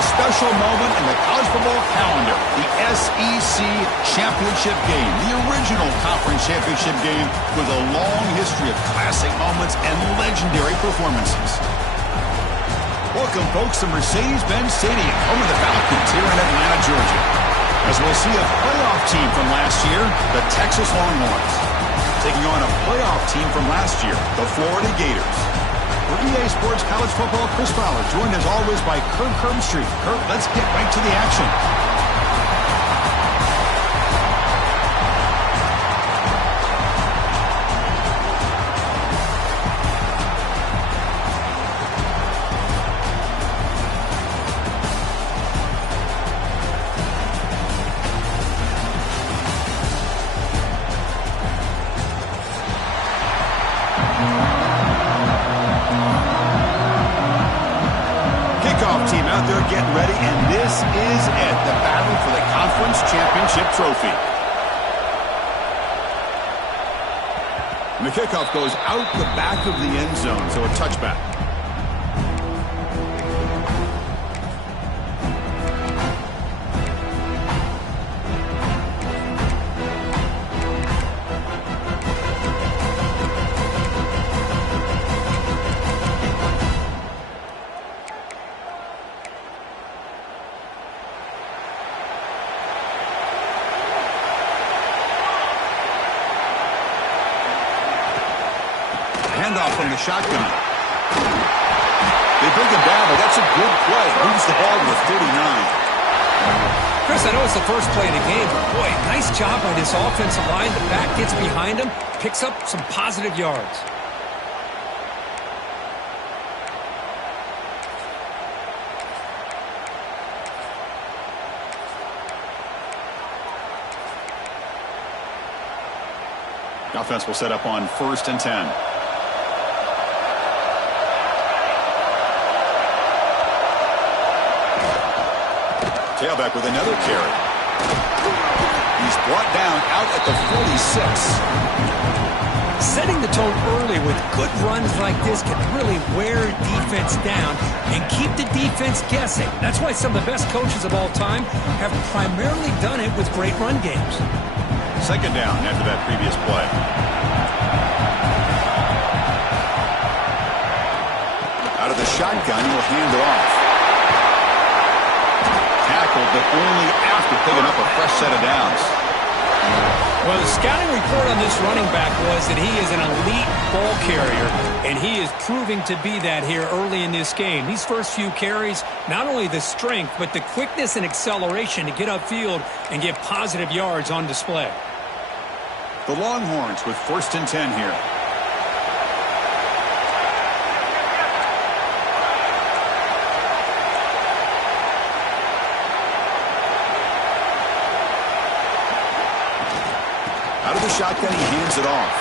a special moment in the college football calendar, the SEC Championship game, the original conference championship game with a long history of classic moments and legendary performances. Welcome, folks, to Mercedes-Benz Stadium, home of the Falcons here in Atlanta, Georgia. As we'll see a playoff team from last year, the Texas Longhorns, taking on a playoff team from last year, the Florida Gators. For EA Sports College Football, Chris Fowler, joined as always by Kirk Herbstreit. Kirk, let's get right to the action. Team out there getting ready, and this is it, the battle for the conference championship trophy. And the kickoff goes out the back of the end zone, so a touchback. Handoff from the shotgun. They bring him down, but that's a good play. Moves the ball to 39. Chris, I know it's the first play of the game, but boy, nice job by this offensive line. The back gets behind him, picks up some positive yards. The offense will set up on 1st and 10. Tailback with another carry. He's brought down out at the 46. Setting the tone early with good runs like this can really wear defense down and keep the defense guessing. That's why some of the best coaches of all time have primarily done it with great run games. 2nd down after that previous play. Out of the shotgun, he'll hand it off. Tackled, but only after picking up a fresh set of downs. Well, the scouting report on this running back was that he is an elite ball carrier, and he is proving to be that here early in this game. These first few carries, not only the strength, but the quickness and acceleration to get upfield and get positive yards on display. The Longhorns with 1st and 10 here. Out of the shotgun, he hands it off.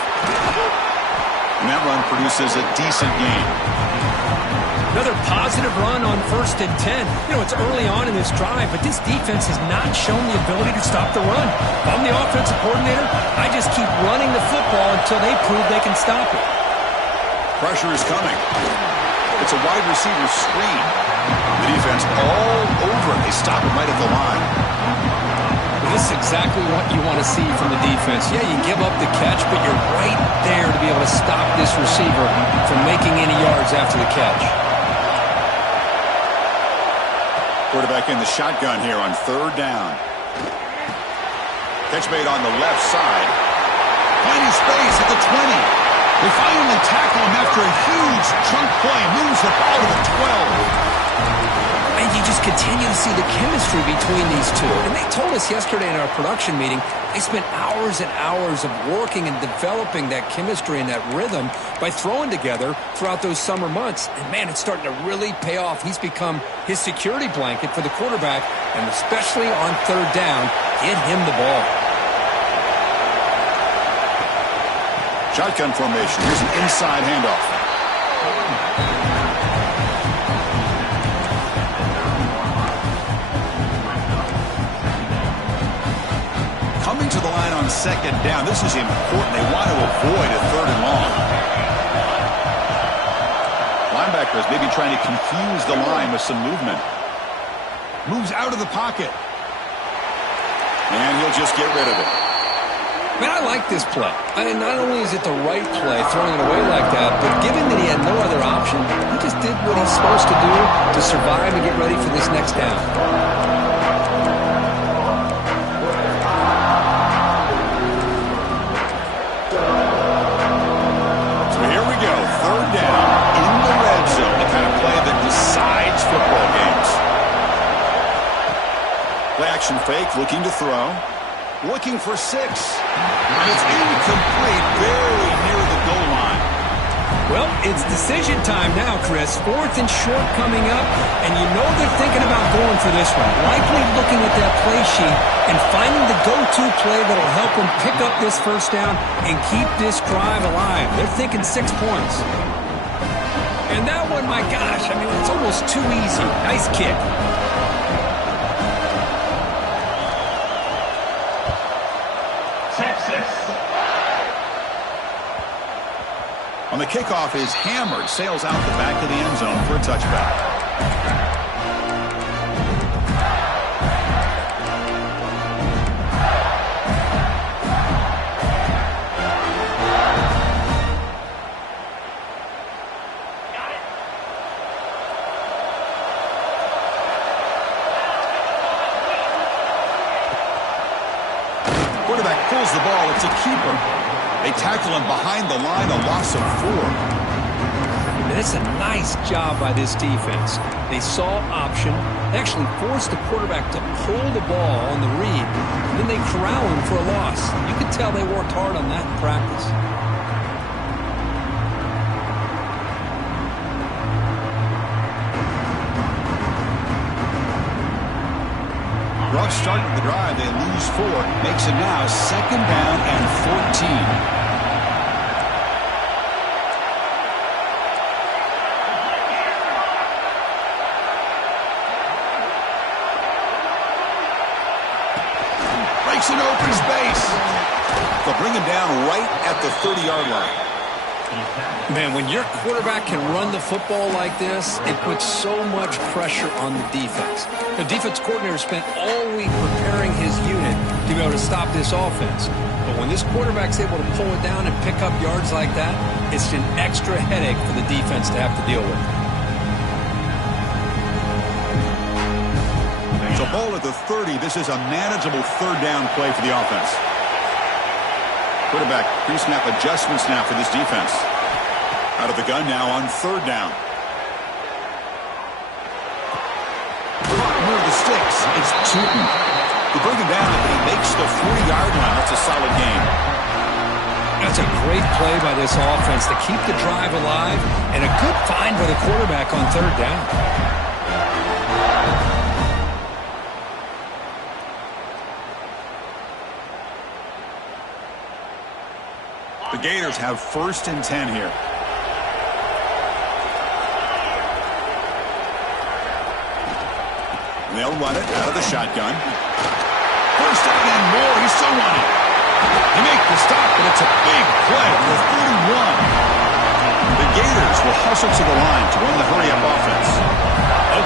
And that run produces a decent gain. Another positive run on 1st and 10. You know, it's early on in this drive, but this defense has not shown the ability to stop the run. If I'm the offensive coordinator, I just keep running the football until they prove they can stop it. Pressure is coming. It's a wide receiver screen. The defense all over it. They stop it right at the line. This is exactly what you want to see from the defense. Yeah, you give up the catch, but you're right there to be able to stop this receiver from making any yards after the catch. Quarterback in the shotgun here on 3rd down. Catch made on the left side. Finding space at the 20. They finally tackle him after a huge chunk play. Moves the ball to the 12. And you just continue to see the chemistry between these two. And they told us yesterday in our production meeting, they spent hours and hours of working and developing that chemistry and that rhythm by throwing together throughout those summer months. And, man, it's starting to really pay off. He's become his security blanket for the quarterback, and especially on 3rd down, get him the ball. Shotgun formation. Here's an inside handoff. Coming to the line on 2nd down. This is important. They want to avoid a 3rd and long. Linebackers maybe trying to confuse the line with some movement. Moves out of the pocket. And he'll just get rid of it. Man, I like this play. Not only is it the right play, throwing it away like that, but given that he had no other option, he just did what he's supposed to do to survive and get ready for this next down. So here we go, third down in the red zone, the kind of play that decides football games. Play action fake, looking to throw. Looking for 6. And it's incomplete, very near the goal line. Well, it's decision time now, Chris. 4th and short coming up, and you know they're thinking about going for this one. Likely looking at that play sheet and finding the go-to play that will help them pick up this first down and keep this drive alive. They're thinking 6 points. And that one, my gosh, I mean, it's almost too easy. Nice kick. On the kickoff is hammered, sails out the back of the end zone for a touchback. Quarterback pulls the ball. It's a keeper. They tackle him behind the line, a loss of 4. And it's a nice job by this defense. They saw option. They actually forced the quarterback to pull the ball on the read, and then they corral him for a loss. You could tell they worked hard on that in practice. Rough start to the drive. They lose 4. Makes it now 2nd down and 14. Breaks an open space. They'll bring him down right at the 30-yard line. Man, when your quarterback can run the football like this, it puts so much pressure on the defense. The defense coordinator spent all week preparing his unit to be able to stop this offense. But when this quarterback's able to pull it down and pick up yards like that, it's an extra headache for the defense to have to deal with. So ball at the 30. This is a manageable third down play for the offense. Quarterback pre-snap adjustments now for this defense. Out of the gun now on third down. Near the sticks. It's Tootin. They bring him down and he makes the 40-yard line. That's a solid game. That's a great play by this offense to keep the drive alive, and a good find by the quarterback on third down. The Gators have 1st and 10 here. They'll run it out of the shotgun. 1st down and more. He's still running. They make the stop, but it's a big play for 41. The Gators will hustle to the line to run the hurry-up offense.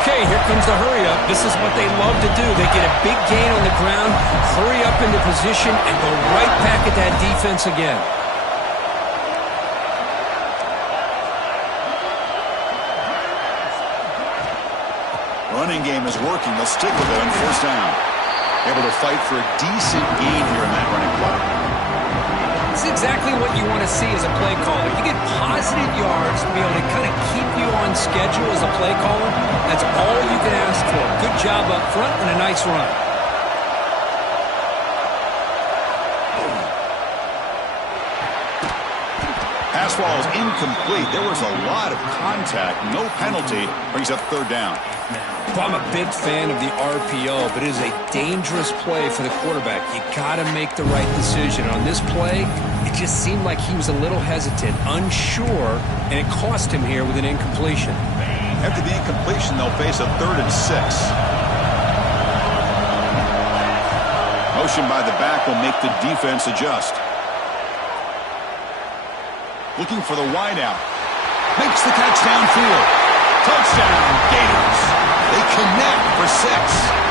Okay, here comes the hurry-up. This is what they love to do. They get a big gain on the ground, hurry up into position, and go right back at that defense again. Running game is working. They'll stick with it on 1st down. Able to fight for a decent gain here in that running play. It's exactly what you want to see as a play caller. You get positive yards to be able to kind of keep you on schedule as a play caller. That's all you can ask for. Good job up front and a nice run. Pass ball is incomplete. There was a lot of contact. No penalty. Brings up third down. Well, I'm a big fan of the RPO, but it is a dangerous play for the quarterback. You got to make the right decision. On this play, it just seemed like he was a little hesitant, unsure, and it cost him here with an incompletion. After the incompletion, they'll face a 3rd and 6. Motion by the back will make the defense adjust. Looking for the wideout. Makes the catch downfield. Touchdown, Gators. They connect for 6.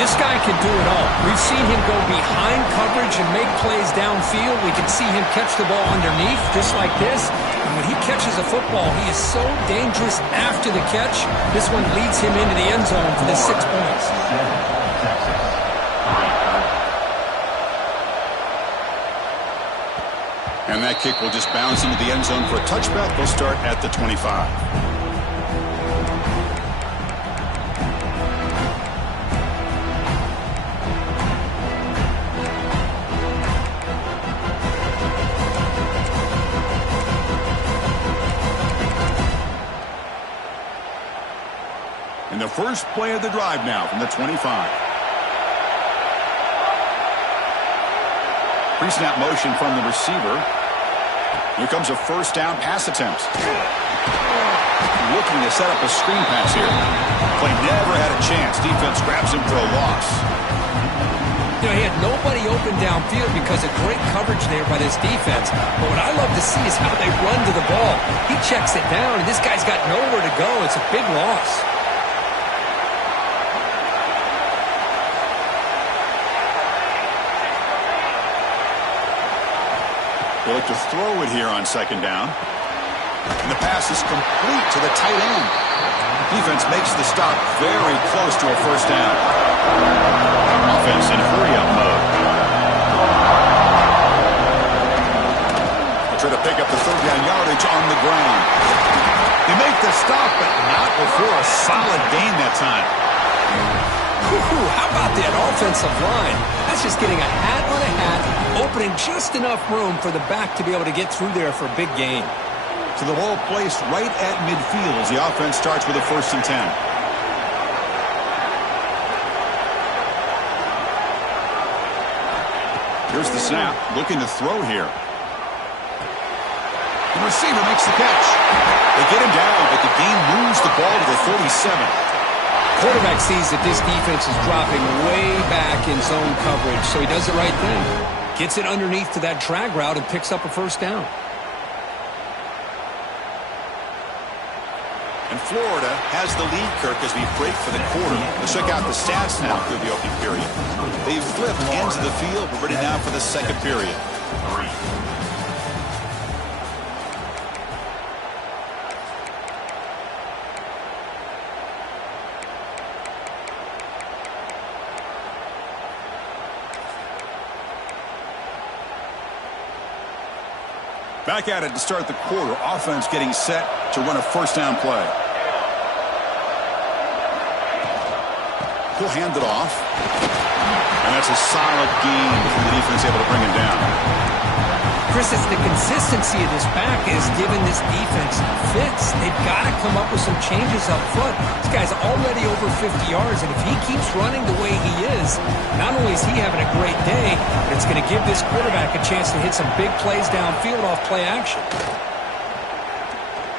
This guy can do it all. We've seen him go behind coverage and make plays downfield. We can see him catch the ball underneath, just like this. And when he catches a football, he is so dangerous after the catch. This one leads him into the end zone for the 6 points. And that kick will just bounce into the end zone for a touchback. They'll start at the 25. And the first play of the drive now from the 25. Pre-snap motion from the receiver. Here comes a first down pass attempt. Looking to set up a screen pass here. Play never had a chance. Defense grabs him for a loss. You know, he had nobody open downfield because of great coverage there by this defense. But what I love to see is how they run to the ball. He checks it down, and this guy's got nowhere to go. It's a big loss. They look to throw it here on second down. And the pass is complete to the tight end. Defense makes the stop very close to a first down. Offense in hurry-up mode. They try to pick up the third down yardage on the ground. They make the stop, but not before a solid gain that time. How about that offensive line? That's just getting a hat on a hat, opening just enough room for the back to be able to get through there for a big gain. So the ball placed right at midfield as the offense starts with a 1st and 10. Here's the snap, looking to throw here. The receiver makes the catch. They get him down, but the game moves the ball to the 37. Quarterback sees that this defense is dropping way back in zone coverage, so he does the right thing. Gets it underneath to that drag route and picks up a first down. And Florida has the lead, Kirk, as we break for the quarter. Let's check out the stats now through the opening period. They've flipped ends of the field. We're ready now for the second period. Back at it to start the quarter. Offense getting set to run a first down play. He'll hand it off. And that's a solid gain before the defense able to bring him down. Chris, it's the consistency of this back is giving this defense fits. They've got to come up with some changes up front. This guy's already over 50 yards, and if he keeps running the way he is, not only is he having a great day, but it's going to give this quarterback a chance to hit some big plays downfield off play action.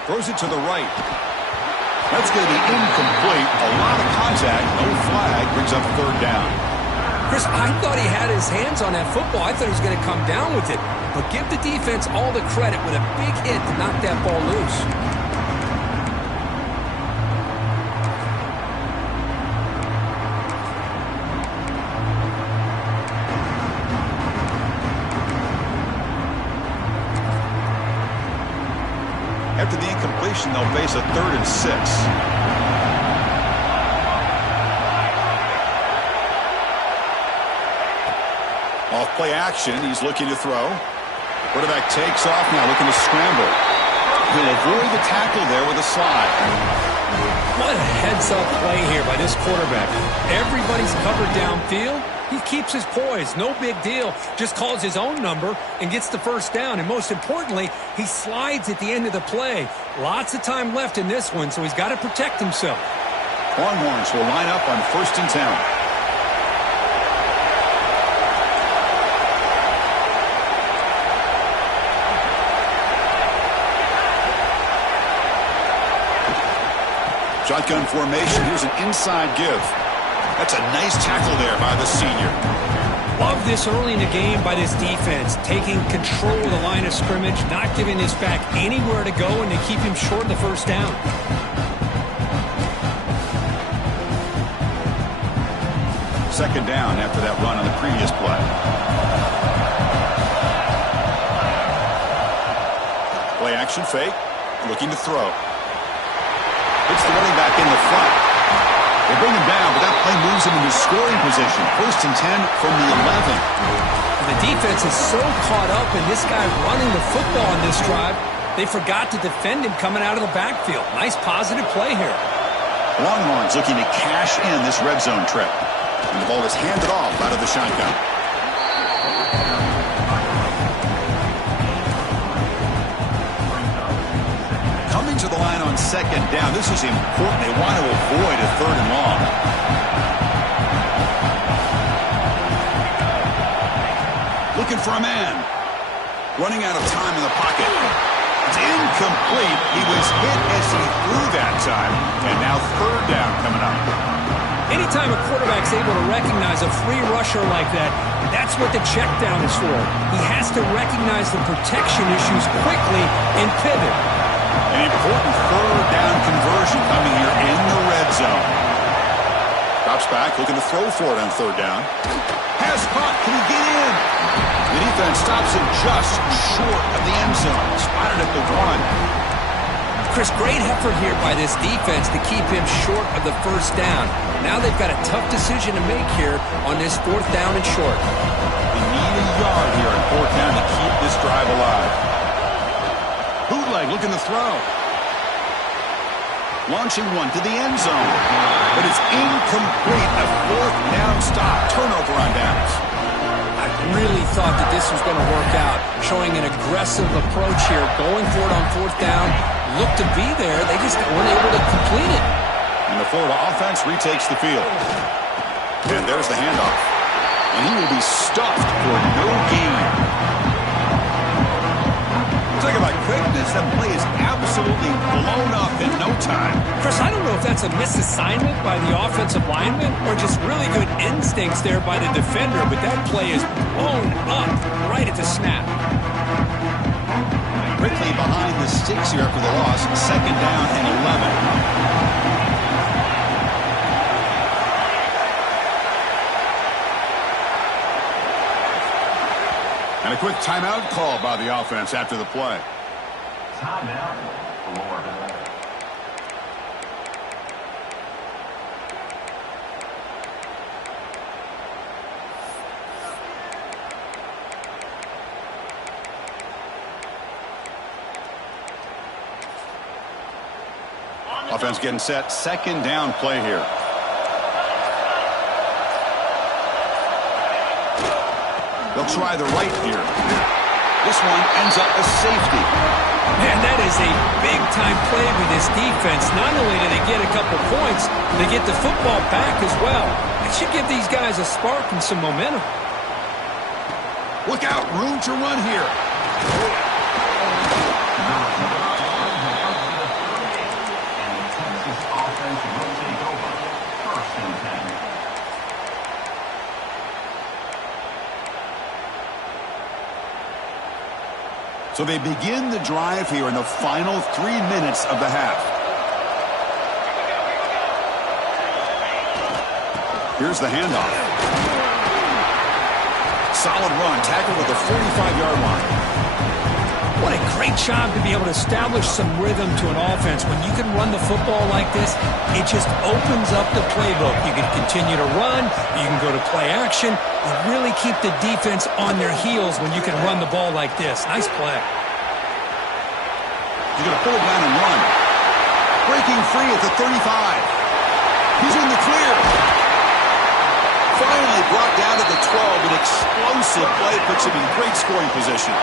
Throws it to the right. That's going to be incomplete. A lot of contact. No flag. Brings up third down. Chris, I thought he had his hands on that football. I thought he was going to come down with it. But give the defense all the credit with a big hit to knock that ball loose. After the incompletion, they'll face a 3rd and 6. Off play action, he's looking to throw. Quarterback takes off now, looking to scramble. He'll avoid the tackle there with a slide. What a heads-up play here by this quarterback. Everybody's covered downfield. He keeps his poise, no big deal. Just calls his own number and gets the first down. And most importantly, he slides at the end of the play. Lots of time left in this one, so he's got to protect himself. Longhorns will line up on 1st and 10. Shotgun formation. Here's an inside give. That's a nice tackle there by the senior. Love this early in the game by this defense, taking control of the line of scrimmage, not giving this back anywhere to go, and to keep him short of the first down. second down after that run on the previous play. Play action fake, looking to throw. It's the running back in the front. They bring him down, but that play moves him into scoring position. 1st and 10 from the 11. The defense is so caught up in this guy running the football on this drive, they forgot to defend him coming out of the backfield. Nice positive play here. Longhorns looking to cash in this red zone trip. And the ball is handed off out of the shotgun. Coming to the line on second down. This is important. They want to avoid a 3rd and long. Looking for a man. Running out of time in the pocket. It's incomplete. He was hit as he threw that time. And now 3rd down coming up. Anytime a quarterback's able to recognize a free rusher like that, that's what the check down is for. He has to recognize the protection issues quickly and pivot. An important 3rd down conversion coming here in the red zone. Drops back, looking to throw for it on 3rd down. Has caught. Can he get in? The defense stops him just short of the end zone. Spotted at the 1. Chris, great effort here by this defense to keep him short of the 1st down. Now they've got a tough decision to make here on this 4th down and short. They need a yard here on 4th down to keep this drive alive. Bootleg looking to throw. Launching one to the end zone. But it's incomplete. A 4th down stop. Turnover on downs. I really thought that this was going to work out. Showing an aggressive approach here. Going for it on 4th down. Looked to be there. They just weren't able to complete it. And the Florida offense retakes the field. And there's the handoff. And he will be stuffed for no gain. Talk about quickness. That play is absolutely blown up in no time. Chris, I don't know if that's a misassignment by the offensive lineman or just really good instincts there by the defender, but that play is blown up right at the snap. Quickly behind the sticks here after the loss. 2nd down and 11. And a quick timeout call by the offense after the play. Timeout, Florida. Offense getting set. 2nd down play here. They'll try the right here. This one ends up a safety. Man, that is a big-time play with this defense. Not only do they get a couple points, they get the football back as well. It should give these guys a spark and some momentum. Look out, room to run here. So they begin the drive here in the final 3 minutes of the half. Here's the handoff. Solid run, tackled at the 45-yard line. What a great job to be able to establish some rhythm to an offense. When you can run the football like this, it just opens up the playbook. You can continue to run. You can go to play action. You really keep the defense on their heels when you can run the ball like this. Nice play. He's going to pull it down and run. Breaking free at the 35. He's in the clear. Finally brought down to the 12. An explosive play puts him in great scoring position.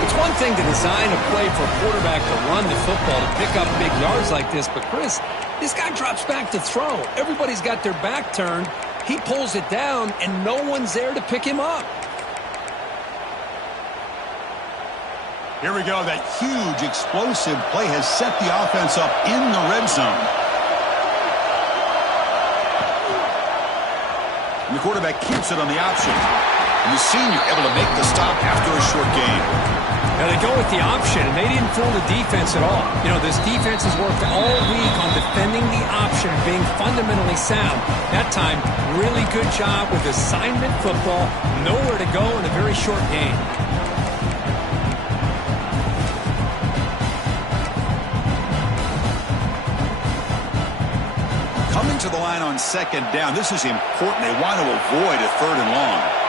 It's one thing to design a play for a quarterback to run the football, to pick up big yards like this, but Chris, this guy drops back to throw. Everybody's got their back turned. He pulls it down, and no one's there to pick him up. Here we go. That huge, explosive play has set the offense up in the red zone. And the quarterback keeps it on the option. And the senior able to make the stop after a short gain. Now they go with the option, and they didn't fool the defense at all. You know, this defense has worked all week on defending the option, being fundamentally sound. That time, really good job with assignment football. Nowhere to go in a very short game. Coming to the line on second down. This is important. They want to avoid a third and long.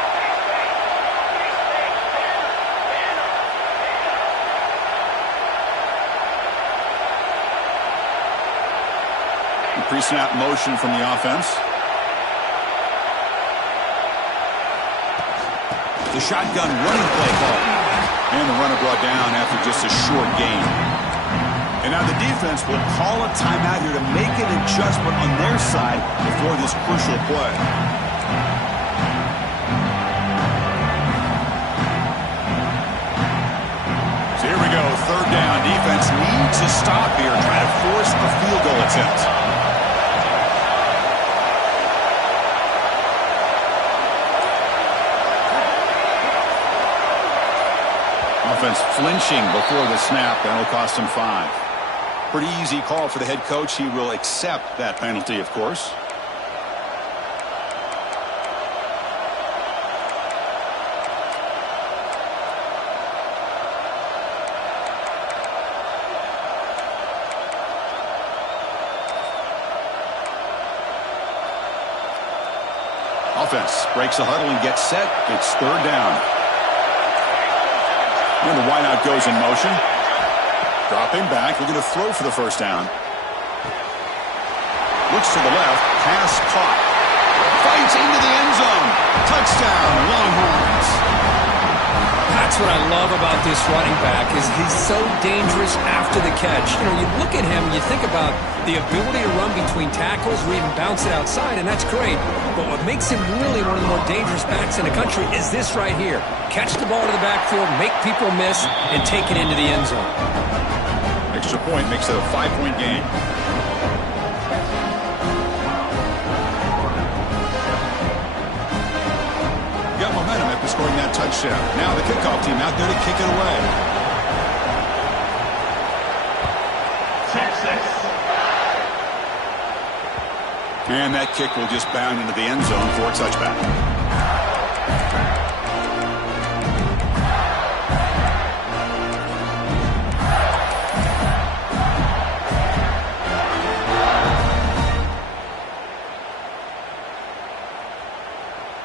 Pre-snap motion from the offense. The shotgun running play call. And the runner brought down after just a short gain. And now the defense will call a timeout here to make an adjustment on their side before this crucial play. So here we go, third down. Defense needs a stop here, trying to force a field goal attempt. Offense flinching before the snap. That will cost him 5. Pretty easy call for the head coach. He will accept that penalty, of course. Offense breaks the huddle and gets set. It's third down. And the wideout goes in motion. Dropping back, looking to throw for the first down. Looks to the left, pass caught. Fights into the end zone. Touchdown, Longhorns. That's what I love about this running back is he's so dangerous after the catch. You know, you look at him, you think about the ability to run between tackles or even bounce it outside, and that's great. But what makes him really one of the more dangerous backs in the country is this right here. Catch the ball to the backfield, make people miss, and take it into the end zone. Extra point makes it a 5-point game. Got momentum after scoring that touchdown. Now the kickoff team out there to kick it away. 6-6. And that kick will just bound into the end zone for a touchback.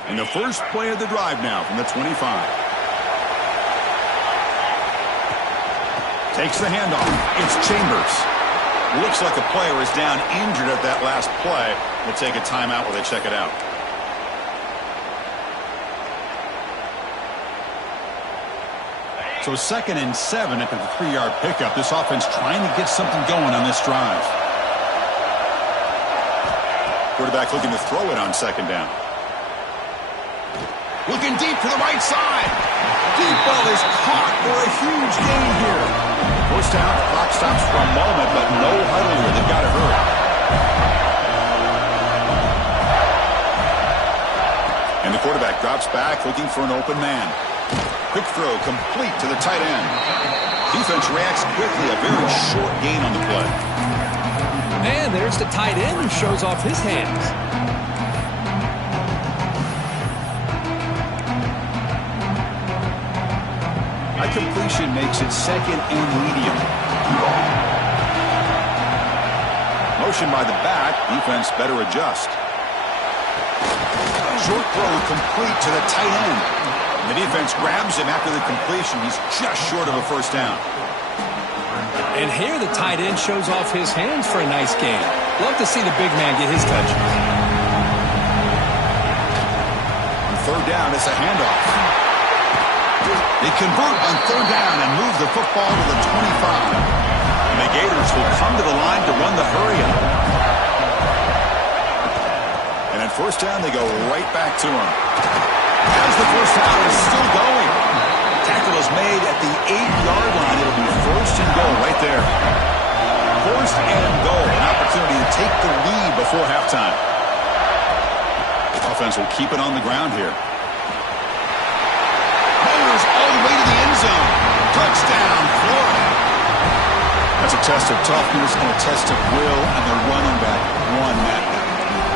And the first play of the drive now from the 25. Takes the handoff. It's Chambers. Looks like a player is down injured at that last play. We'll take a timeout while they check it out. So 2nd and 7 after the 3-yard pickup. This offense trying to get something going on this drive. Quarterback looking to throw it on second down. Looking deep to the right side. Deep ball is caught for a huge gain here. First down, the clock stops for a moment, but no huddle here. They've got to hurry. And the quarterback drops back, looking for an open man. Quick throw, complete to the tight end. Defense reacts quickly, a very short gain on the play. And there's the tight end who shows off his hands. High completion makes it 2nd and medium. Motion by the back. Defense better adjust. Short throw complete to the tight end. And the defense grabs him after the completion. He's just short of a first down. And here the tight end shows off his hands for a nice gain. Love to see the big man get his touches. On third down, it's a handoff. They convert on third down and move the football to the 25. And the Gators will come to the line to run the hurry-up. And at first down, they go right back to him. As the first down is still going. Tackle is made at the 8-yard line. It'll be first and goal right there. First and goal. An opportunity to take the lead before halftime. Offense will keep it on the ground here. That's a test of toughness and a test of will, and the running back won that.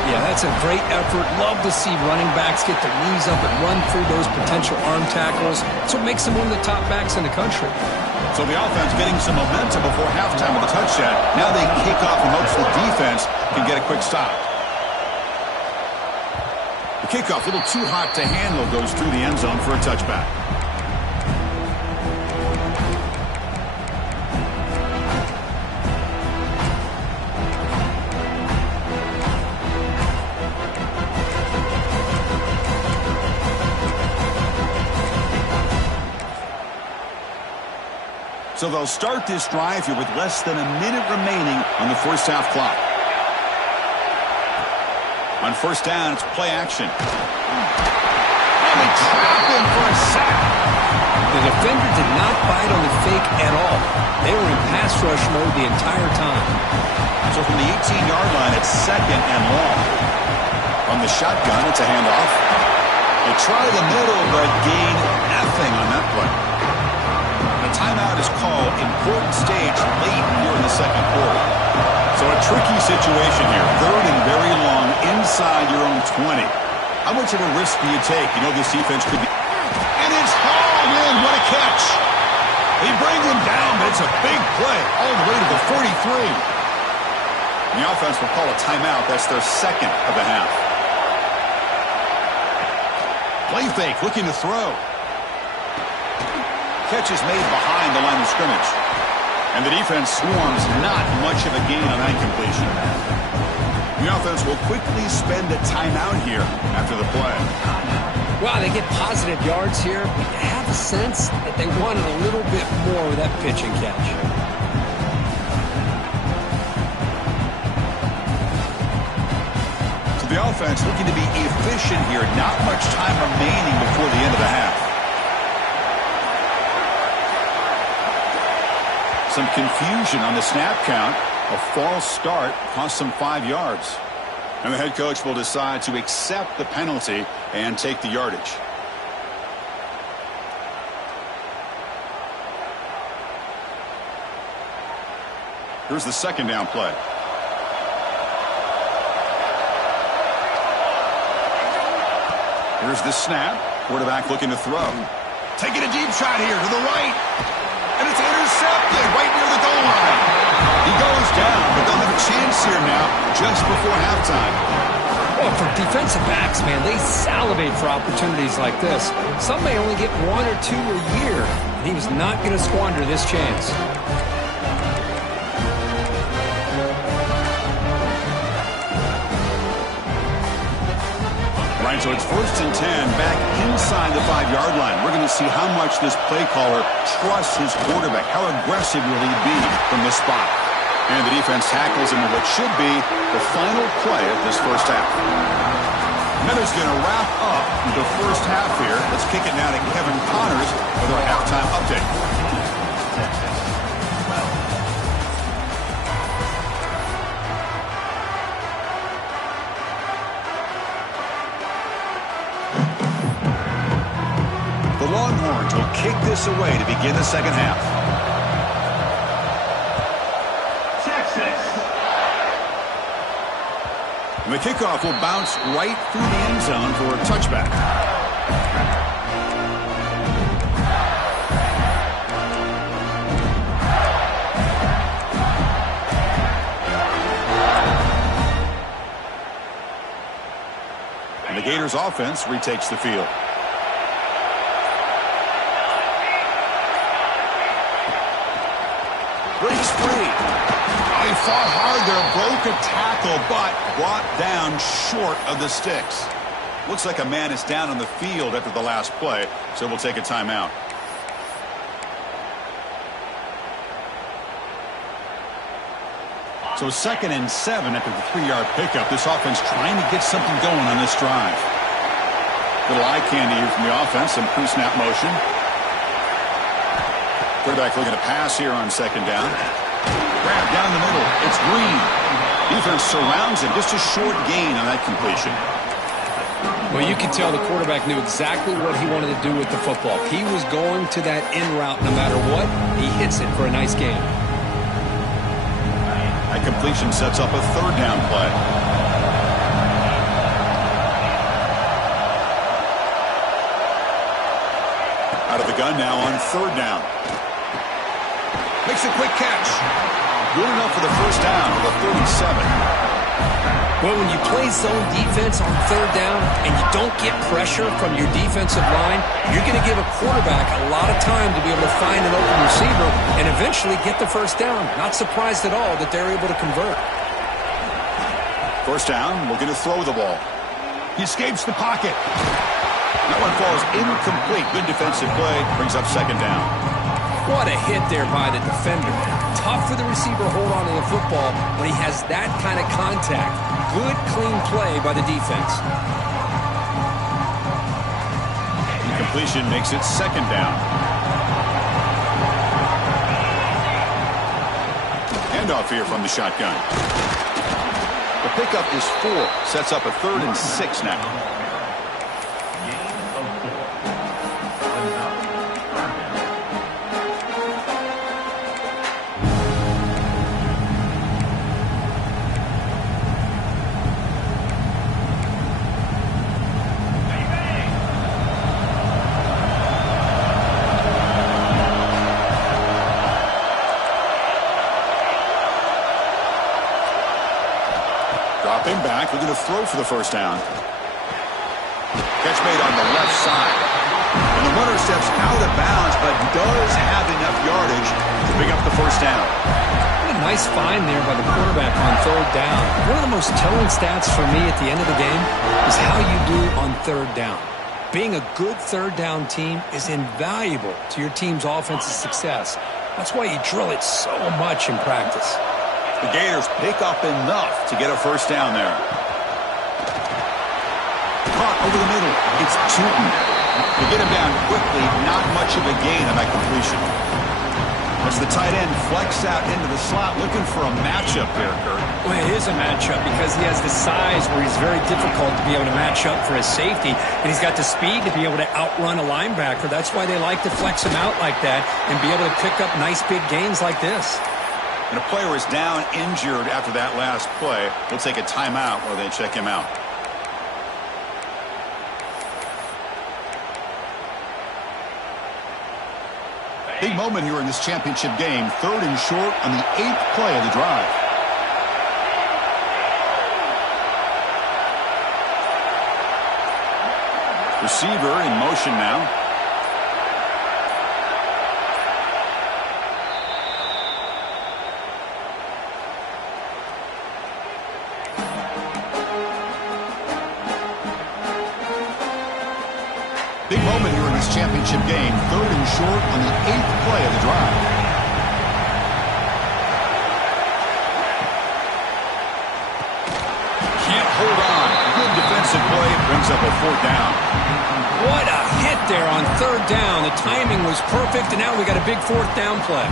Yeah, that's a great effort. Love to see running backs get their knees up and run through those potential arm tackles. That's what makes them one of the top backs in the country. So the offense getting some momentum before halftime with a touchdown. Now they kick off in hopes the defense can get a quick stop. The kickoff, a little too hot to handle, goes through the end zone for a touchback. So they'll start this drive here with less than a minute remaining on the first half clock. On first down, it's play action. And they trap him for a sack. The defender did not bite on the fake at all. They were in pass rush mode the entire time. So from the 18-yard line, it's second and long. On the shotgun, it's a handoff. They try the middle, but gain nothing on that play. The timeout is called. Important stage late here in the second quarter. So a tricky situation here. Third and very long inside your own 20. How much of a risk do you take? You know this defense could be... And it's hauled in. What a catch. They bring him down, but it's a big play all the way to the 43. The offense will call a timeout. That's their second of the half. Play fake, looking to throw. Catch is made behind the line of scrimmage. And the defense swarms, not much of a gain on that completion. The offense will quickly spend a timeout here after the play. Wow, they get positive yards here. I have a sense that they wanted a little bit more of that pitch and catch. So the offense looking to be efficient here. Not much time remaining before the end of the half. Some confusion on the snap count. A false start cost them 5 yards. And the head coach will decide to accept the penalty and take the yardage. Here's the second down play. Here's the snap. Quarterback looking to throw. Taking a deep shot here to the right. And it's intercepted right near the goal line. He goes down, but they'll have a chance here now just before halftime. Well, for defensive backs, man, they salivate for opportunities like this. Some may only get 1 or 2 a year. And he was not going to squander this chance. Right, so it's 1st and 10 back inside the 5-yard line. We're going to see how much this play caller trusts his quarterback. How aggressive will he be from this spot? And the defense tackles him in what should be the final play of this first half. And that is going to wrap up the first half here. Let's kick it now to Kevin Connors with our halftime update. The Longhorns will kick this away to begin the second half. And the kickoff will bounce right through the end zone for a touchback. And the Gators offense retakes the field. Breaks free. He fought hard there, broke a tackle, but brought down short of the sticks. Looks like a man is down on the field after the last play, so we'll take a timeout. So 2nd and 7 after the 3-yard pickup. This offense trying to get something going on this drive. Little eye candy here from the offense, some pre-snap motion. Quarterback looking to pass here on 2nd down. Grab down the middle. It's Green. Defense surrounds him. Just a short gain on that completion. Well, you can tell the quarterback knew exactly what he wanted to do with the football. He was going to that in route no matter what. He hits it for a nice gain. That completion sets up a third down play. Out of the gun now on third down. Makes a quick catch. Good enough for the first down to the 37. Well, when you play zone defense on third down and you don't get pressure from your defensive line, you're going to give a quarterback a lot of time to be able to find an open receiver and eventually get the first down. Not surprised at all that they're able to convert. First down, looking to throw the ball. He escapes the pocket. That one falls incomplete. Good defensive play. Brings up second down. What a hit there by the defender. Tough for the receiver to hold on to the football when he has that kind of contact. Good, clean play by the defense. Incompletion makes it second down. Handoff here from the shotgun. The pickup is 4. Sets up a 3rd and 6 now. Dropping back, we're going to throw for the first down. Catch made on the left side. And the runner steps out of bounds, but does have enough yardage to pick up the first down. What a nice find there by the quarterback on third down. One of the most telling stats for me at the end of the game is how you do on third down. Being a good third down team is invaluable to your team's offensive success. That's why you drill it so much in practice. The Gators pick up enough to get a first down there. Caught over the middle. It's Tootin. They get him down quickly. Not much of a gain on that completion. As the tight end flex out into the slot, looking for a matchup there, Kurt. Well, it is a matchup because he has the size where he's very difficult to be able to match up for his safety, and he's got the speed to be able to outrun a linebacker. That's why they like to flex him out like that and be able to pick up nice big gains like this. And a player is down injured after that last play. We'll take a timeout while they check him out. Big moment here in this championship game. 3rd and short on the 8th play of the drive. Receiver in motion now. Big moment here in this championship game. 3rd and short on the 8th play of the drive. Can't hold on. Good defensive play. Brings up a 4th down. What a hit there on third down. The timing was perfect, and now we got a big 4th down play.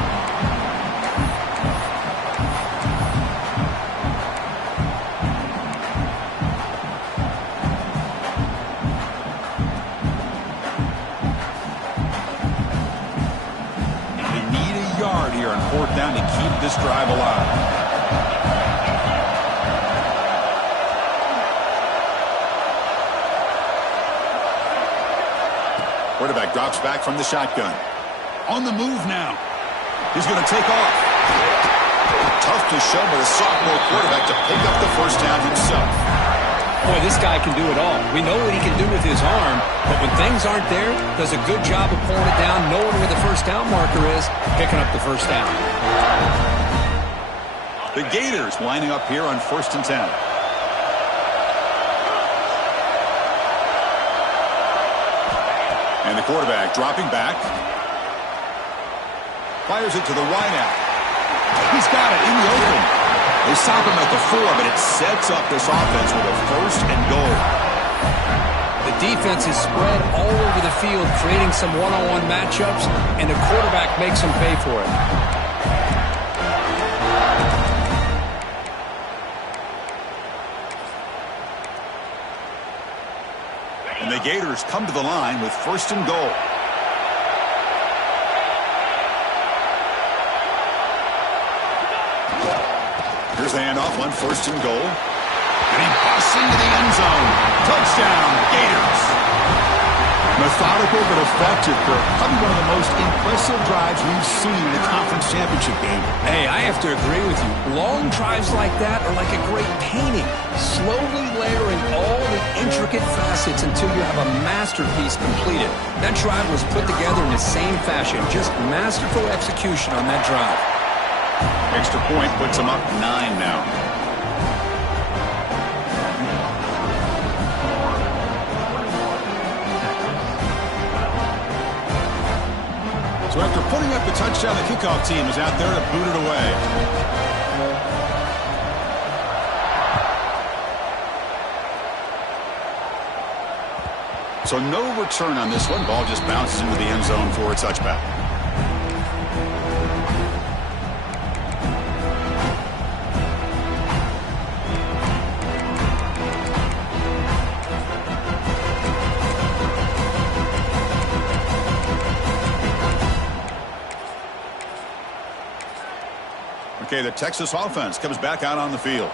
Down to keep this drive alive. Quarterback drops back from the shotgun. On the move now. He's going to take off. Tough to show by the sophomore quarterback to pick up the first down himself. Boy, this guy can do it all. We know what he can do with his arm, but when things aren't there, does a good job of pulling it down, knowing where the first down marker is, picking up the first down. The Gators lining up here on 1st and 10. And the quarterback dropping back. Fires it to the wideout. He's got it in the open. They stop him at the 4, but it sets up this offense with a 1st and goal. The defense is spread all over the field, creating some one-on-one matchups, and the quarterback makes them pay for it. And the Gators come to the line with 1st and goal. Here's the handoff on 1st and goal. And he busts into the end zone. Touchdown, Gators. Methodical but effective, Kirk. Probably one of the most impressive drives we've seen in the conference championship game. Hey, I have to agree with you. Long drives like that are like a great painting, slowly layering all the intricate facets until you have a masterpiece completed. That drive was put together in the same fashion, just masterful execution on that drive. Extra point puts them up 9 now. So after putting up the touchdown, the kickoff team is out there to boot it away. So no return on this one. Ball just bounces into the end zone for a touchback. Okay, the Texas offense comes back out on the field.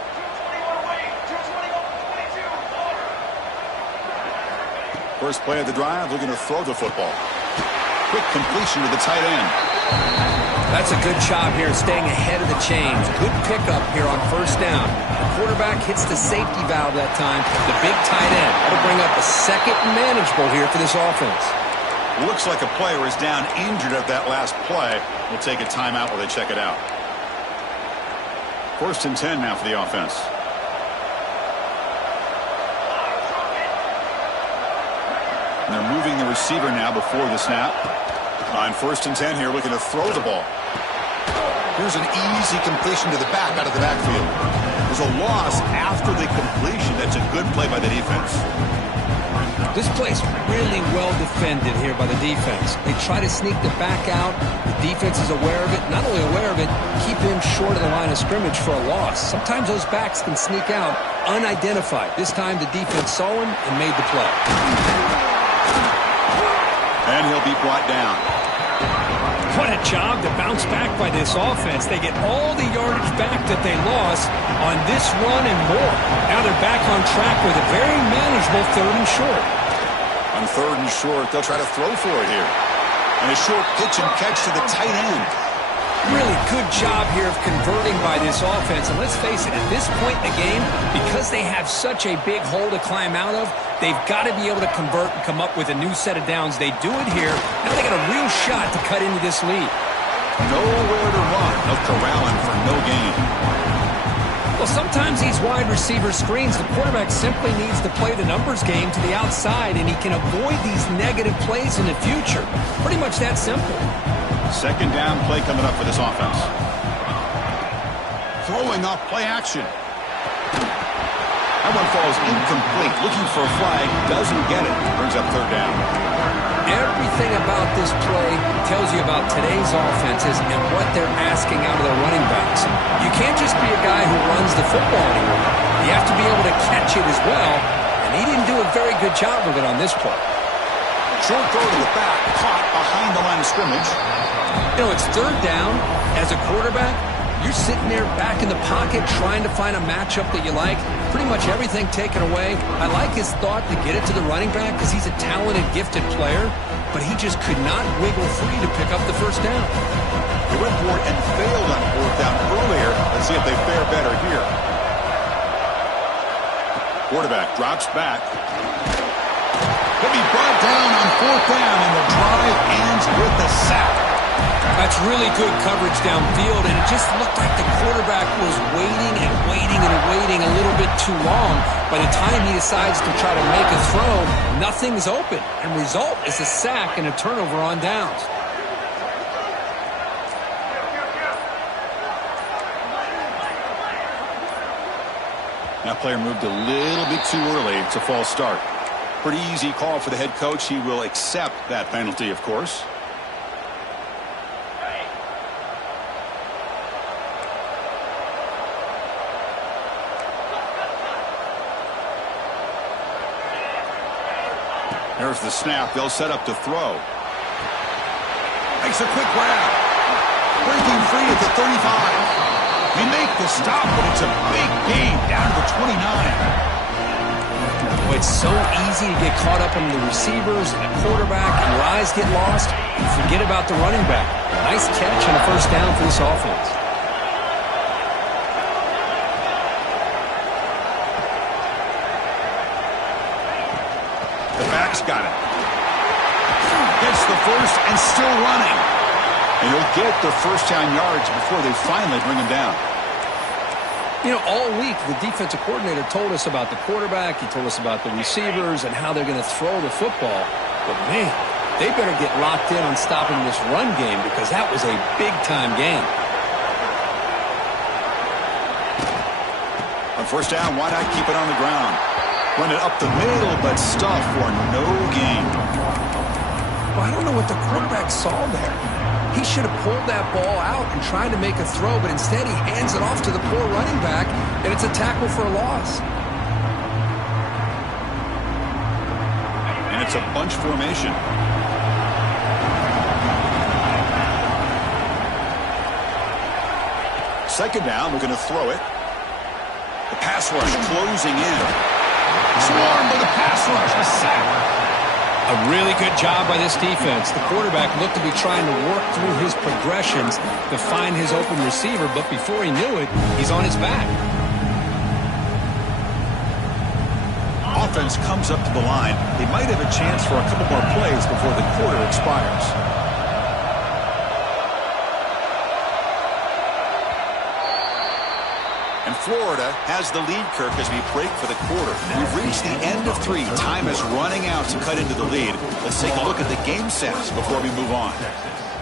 First play of the drive, looking to throw the football. Quick completion to the tight end. That's a good job here, staying ahead of the chains. Good pickup here on 1st down. The quarterback hits the safety valve that time. The big tight end. That'll bring up a second and manageable here for this offense. Looks like a player is down injured at that last play. We'll take a timeout while they check it out. 1st and 10 now for the offense. And they're moving the receiver now before the snap. On 1st and 10 here, looking to throw the ball. Here's an easy completion to the back out of the backfield. There's a loss after the completion. That's a good play by the defense. This play's really well defended here by the defense. They try to sneak the back out. The defense is aware of it. Not only aware of it, keep him short of the line of scrimmage for a loss. Sometimes those backs can sneak out unidentified. This time the defense saw him and made the play. And he'll be brought down. What a job to bounce back by this offense. They get all the yardage back that they lost on this run and more. Now they're back on track with a very manageable 3rd and short. On 3rd and short, they'll try to throw for it here. And a short pitch and catch to the tight end. Really good job here of converting by this offense. And let's face it, at this point in the game, because they have such a big hole to climb out of, they've got to be able to convert and come up with a new set of downs. They do it here. Now they got a real shot to cut into this lead. Nowhere to run. They'll corral him for no gain. Well, sometimes these wide receiver screens, the quarterback simply needs to play the numbers game to the outside, and he can avoid these negative plays in the future. Pretty much that simple. 2nd down play coming up for this offense. Throwing off play action. That one falls incomplete. Looking for a flag. Doesn't get it. Brings up 3rd down. Everything about this play tells you about today's offenses and what they're asking out of their running backs. You can't just be a guy who runs the football anymore. You have to be able to catch it as well, and he didn't do a very good job of it on this play. Short throw to the back, caught behind the line of scrimmage. You know, it's 3rd down. As a quarterback, you're sitting there back in the pocket trying to find a matchup that you like. Pretty much everything taken away. I like his thought to get it to the running back because he's a talented, gifted player, but he just could not wiggle free to pick up the 1st down. He went for it and failed on 4th down earlier. Let's see if they fare better here. Quarterback drops back. He'll be brought down on 4th down, and the drive ends with a sack. That's really good coverage downfield, and it just looked like the quarterback was waiting and waiting and waiting a little bit too long. By the time he decides to try to make a throw, nothing's open, and result is a sack and a turnover on downs. That player moved a little bit too early. It's a false start. Pretty easy call for the head coach. He will accept that penalty, of course. There's the snap. They'll set up to throw. Makes a quick grab. Breaking free at the 35. They make the stop, but it's a big gain down to the 29. It's so easy to get caught up in the receivers and the quarterback, and your eyes get lost. You forget about the running back. Nice catch and a first down for this offense. The back's got it. Gets the first and still running. And he'll get the first down yards before they finally bring him down. You know, all week, the defensive coordinator told us about the quarterback. He told us about the receivers and how they're going to throw the football. But, man, they better get locked in on stopping this run game because that was a big-time game. On first down, why not keep it on the ground? Run it up the middle, but stuff for no gain. Well, I don't know what the quarterback saw there. He should have pulled that ball out and tried to make a throw, but instead he hands it off to the poor running back, and it's a tackle for a loss. And it's a bunch formation. Second down, we're going to throw it. The pass rush closing in. Swarmed by the pass rush, a sack. A really good job by this defense. The quarterback looked to be trying to work through his progressions to find his open receiver, but before he knew it, he's on his back. Offense comes up to the line. They might have a chance for a couple more plays before the quarter expires. And Florida has the lead, Kirk, as we break for the quarter. We've reached the end of 3. Time is running out to cut into the lead. Let's take a look at the game sets before we move on.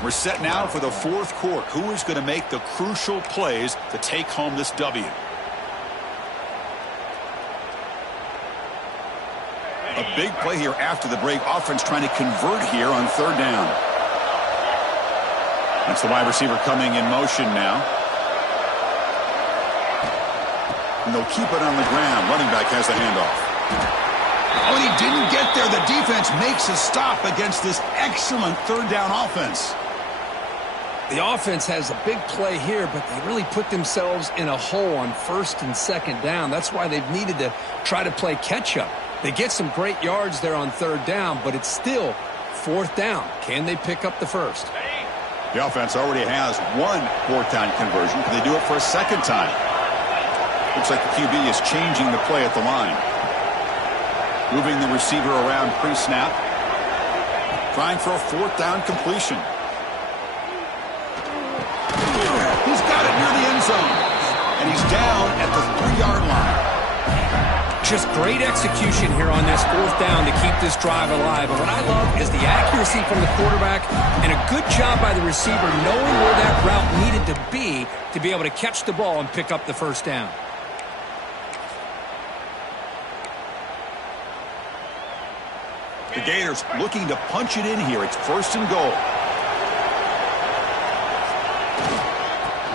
We're set now for the fourth quarter. Who is going to make the crucial plays to take home this W? A big play here after the break. Offense trying to convert here on third down. That's the wide receiver coming in motion now. And they'll keep it on the ground. Running back has the handoff. Oh, and he didn't get there. The defense makes a stop against this excellent third down offense. The offense has a big play here, but they really put themselves in a hole on first and second down. That's why they've needed to try to play catch-up. They get some great yards there on third down, but it's still fourth down. Can they pick up the first? The offense already has one fourth down conversion. Can they do it for a second time? Looks like the QB is changing the play at the line. Moving the receiver around pre-snap. Trying for a fourth down completion. He's got it near the end zone. And he's down at the 3-yard line. Just great execution here on this fourth down to keep this drive alive. And what I love is the accuracy from the quarterback and a good job by the receiver knowing where that route needed to be able to catch the ball and pick up the first down. The Gators looking to punch it in here. It's first and goal.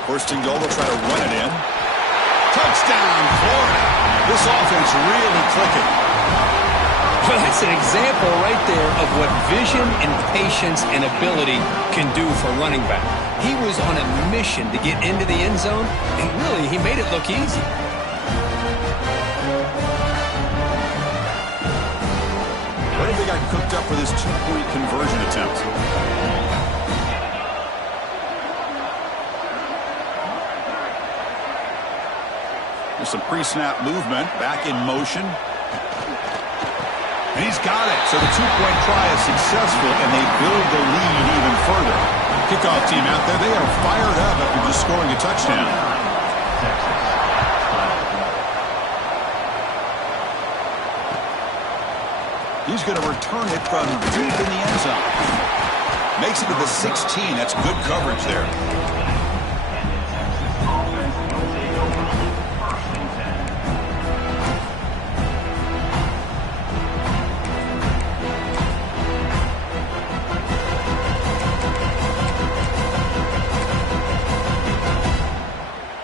First and goal, they'll try to run it in. Touchdown, Florida. This offense really clicking. Well, that's an example right there of what vision and patience and ability can do for a running back. He was on a mission to get into the end zone, and really, he made it look easy. What if they got cooked up for this two-point conversion attempt? There's some pre-snap movement, back in motion. And he's got it. So the two-point try is successful, and they build the lead even further. Kickoff team out there, they are fired up after just scoring a touchdown. He's going to return it from deep in the end zone. Makes it to the 16. That's good coverage there.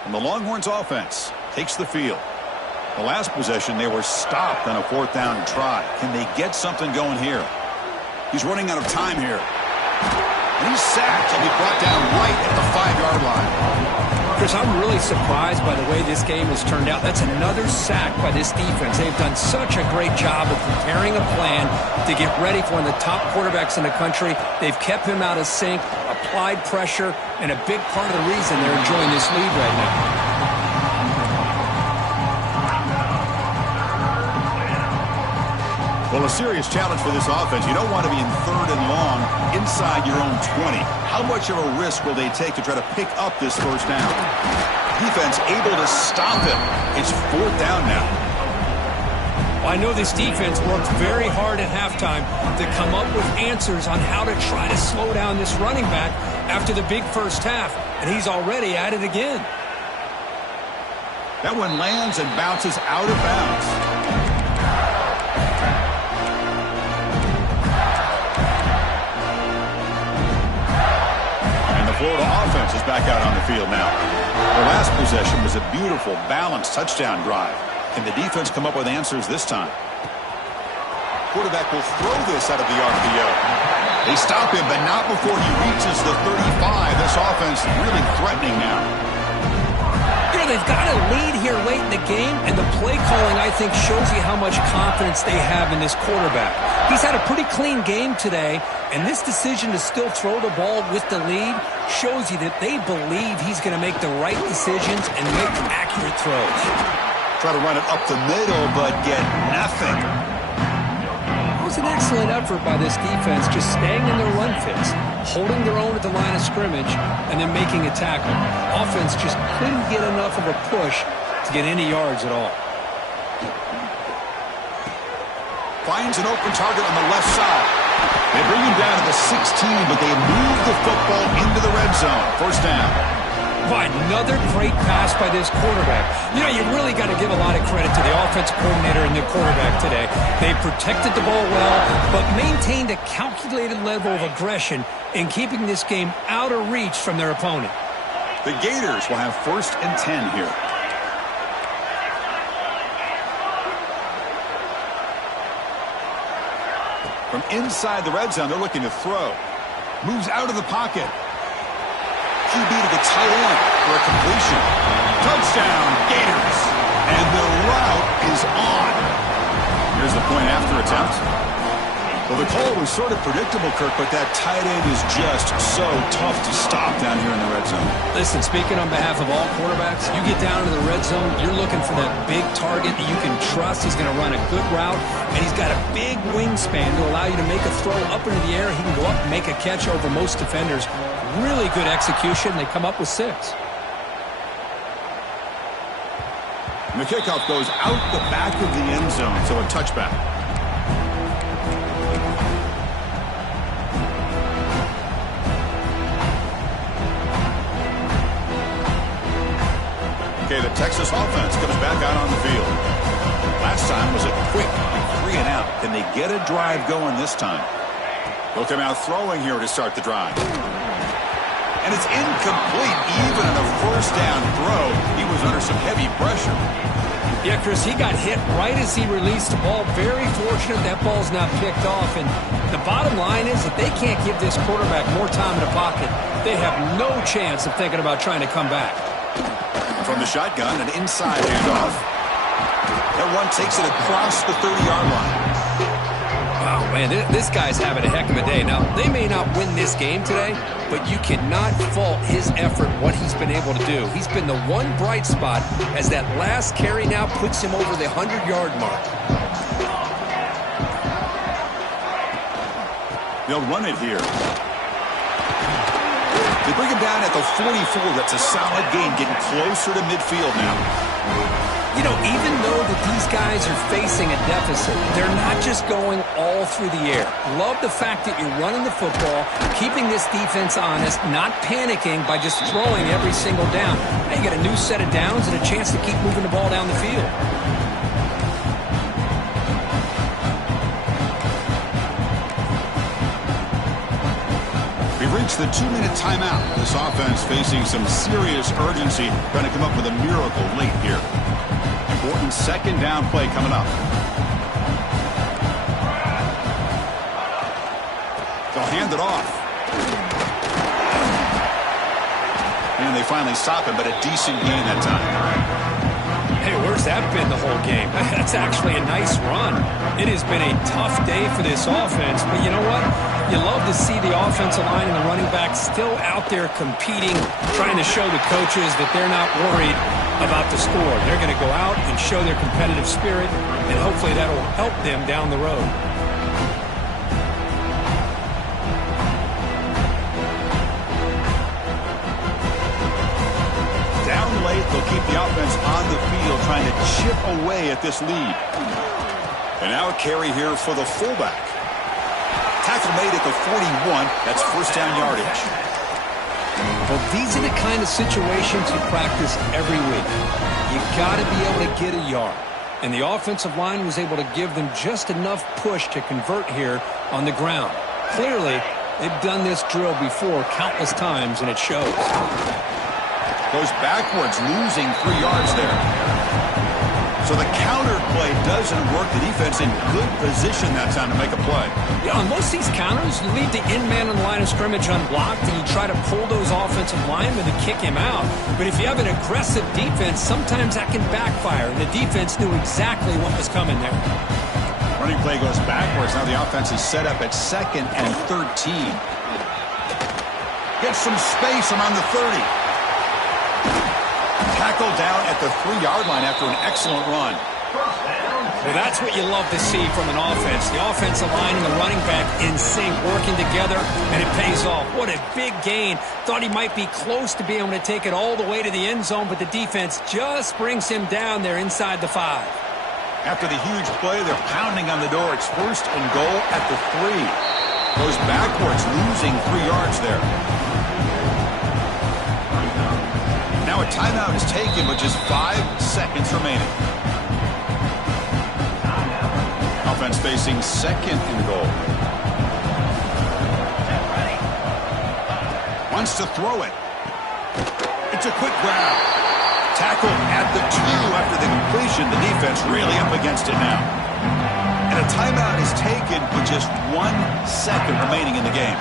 And the Longhorns offense takes the field. The last possession, they were stopped on a fourth down try. Can they get something going here? He's running out of time here. And he's sacked. He'll be brought down right at the 5-yard line. Chris, I'm really surprised by the way this game has turned out. That's another sack by this defense. They've done such a great job of preparing a plan to get ready for one of the top quarterbacks in the country. They've kept him out of sync, applied pressure, and a big part of the reason they're enjoying this lead right now. Well, a serious challenge for this offense. You don't want to be in 3rd and long inside your own 20. How much of a risk will they take to try to pick up this first down? Defense able to stop him. It's 4th down now. Well, I know this defense worked very hard at halftime to come up with answers on how to try to slow down this running back after the big first half, and he's already at it again. That one lands and bounces out of bounds. Florida offense is back out on the field now. The last possession was a beautiful, balanced touchdown drive. Can the defense come up with answers this time? Quarterback will throw this out of the RPO. They stop him, but not before he reaches the 35. This offense really threatening now. You know, they've got a lead here late in the game, and the play calling, I think, shows you how much confidence they have in this quarterback. He's had a pretty clean game today, and this decision to still throw the ball with the lead shows you that they believe he's going to make the right decisions and make accurate throws. Try to run it up the middle, but get nothing. It was an excellent effort by this defense, just staying in their run fits, holding their own at the line of scrimmage, and then making a tackle. Offense just couldn't get enough of a push to get any yards at all. Finds an open target on the left side. They bring him down to the 16, but they move the football into the red zone. First down. Boy, another great pass by this quarterback. You know, you really got to give a lot of credit to the offensive coordinator and the quarterback today. They protected the ball well, but maintained a calculated level of aggression in keeping this game out of reach from their opponent. The Gators will have 1st and 10 here. From inside the red zone, they're looking to throw. Moves out of the pocket. QB to the tight end for a completion. Touchdown, Gators. And the route is on. Here's the point after attempt. Well, the call was sort of predictable, Kirk, but that tight end is just so tough to stop down here in the red zone. Listen, speaking on behalf of all quarterbacks, you get down to the red zone, you're looking for that big target that you can trust. He's going to run a good route, and he's got a big wingspan to allow you to make a throw up into the air. He can go up and make a catch over most defenders. Really good execution. They come up with 6. And the kickoff goes out the back of the end zone, so a touchback. Okay, the Texas offense comes back out on the field. Last time was a quick 3 and out. Can they get a drive going this time? They'll come out throwing here to start the drive. And it's incomplete. Even in a first down throw, he was under some heavy pressure. Yeah, Chris, he got hit right as he released the ball. Very fortunate that ball's not picked off. And the bottom line is that they can't give this quarterback more time in the pocket. They have no chance of thinking about trying to come back. From the shotgun, an inside handoff. That one takes it across the 30-yard line. Wow, man, this guy's having a heck of a day. Now, they may not win this game today, but you cannot fault his effort, what he's been able to do. He's been the one bright spot as that last carry now puts him over the 100-yard mark. They'll run it here. They bring him down at the 44. That's a solid gain, getting closer to midfield now. You know, even though that these guys are facing a deficit, they're not just going all through the air. Love the fact that you're running the football, keeping this defense honest, not panicking by just throwing every single down. Now you get a new set of downs and a chance to keep moving the ball down the field. We've reached the 2-minute timeout. This offense facing some serious urgency, trying to come up with a miracle late here. Important second down play coming up. They'll hand it off. And they finally stop him, but a decent gain that time. Hey, where's that been the whole game? That's actually a nice run. It has been a tough day for this offense, but you know what? You love to see the offensive line and the running back still out there competing, trying to show the coaches that they're not worried about the score. They're going to go out and show their competitive spirit, and hopefully that will help them down the road. Down late, they'll keep the offense on the field, trying to chip away at this lead. And now a carry here for the fullback. Tackle made at the 41. That's first down yardage. Well, these are the kind of situations you practice every week. You got to be able to get a yard. And the offensive line was able to give them just enough push to convert here on the ground. Clearly, they've done this drill before countless times, and it shows. Goes backwards, losing 3 yards there. So the counter play doesn't work. The defense in good position that time to make a play. Yeah, on most of these counters, you leave the in man on the line of scrimmage unblocked, and you try to pull those offensive linemen to kick him out. But if you have an aggressive defense, sometimes that can backfire, and the defense knew exactly what was coming there. Running play goes backwards. Now the offense is set up at 2nd and 13. Gets some space around the 30. Tackled down at the 3-yard line after an excellent run. Well, that's what you love to see from an offense. The offensive line and the running back in sync, working together, and it pays off. What a big gain. Thought he might be close to being able to take it all the way to the end zone, but the defense just brings him down there inside the 5. After the huge play, they're pounding on the door. It's first and goal at the 3. Goes backwards, losing 3 yards there. Now a timeout is taken with just 5 seconds remaining. Offense facing 2nd and goal. Wants to throw it. It's a quick grab. Tackled at the 2 after the completion. The defense really up against it now. And a timeout is taken with just 1 second remaining in the game.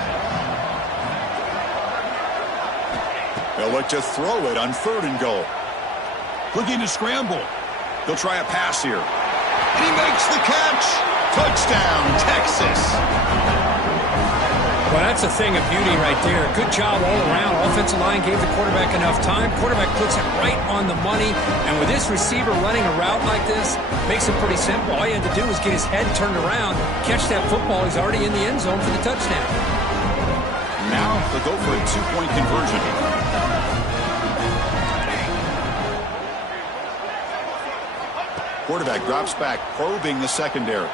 They'll look to throw it on 3rd and goal. Looking to scramble. They'll try a pass here. And he makes the catch. Touchdown, Texas. Well, that's a thing of beauty right there. Good job all around. Offensive line gave the quarterback enough time. Quarterback puts it right on the money. And with this receiver running a route like this, makes it pretty simple. All you had to do was get his head turned around, catch that football. He's already in the end zone for the touchdown. Now they'll go for a 2-point conversion. Quarterback drops back, probing the secondary.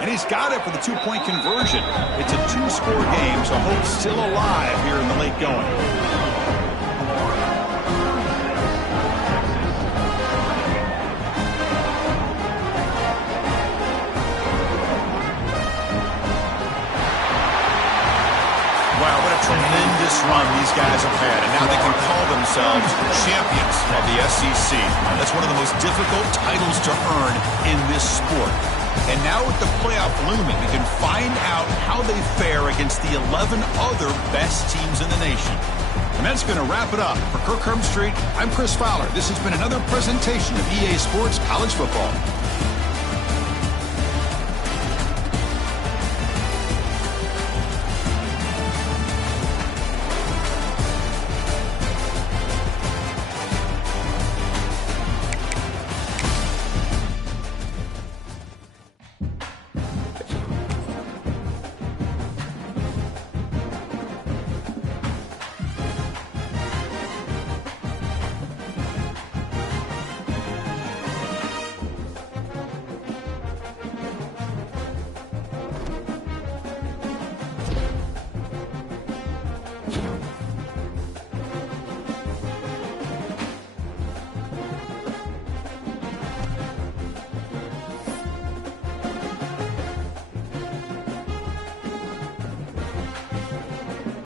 And he's got it for the 2-point conversion. It's a 2-score game, so hope's still alive here in the late going. Wow, what a tremendous run these guys have had. And now they can call themselves champions of the SEC. That's one of the most difficult titles to earn in this sport. And now with the playoff looming, we can find out how they fare against the 11 other best teams in the nation. And that's going to wrap it up. For Kirk Herbstreit, I'm Chris Fowler. This has been another presentation of EA Sports College Football.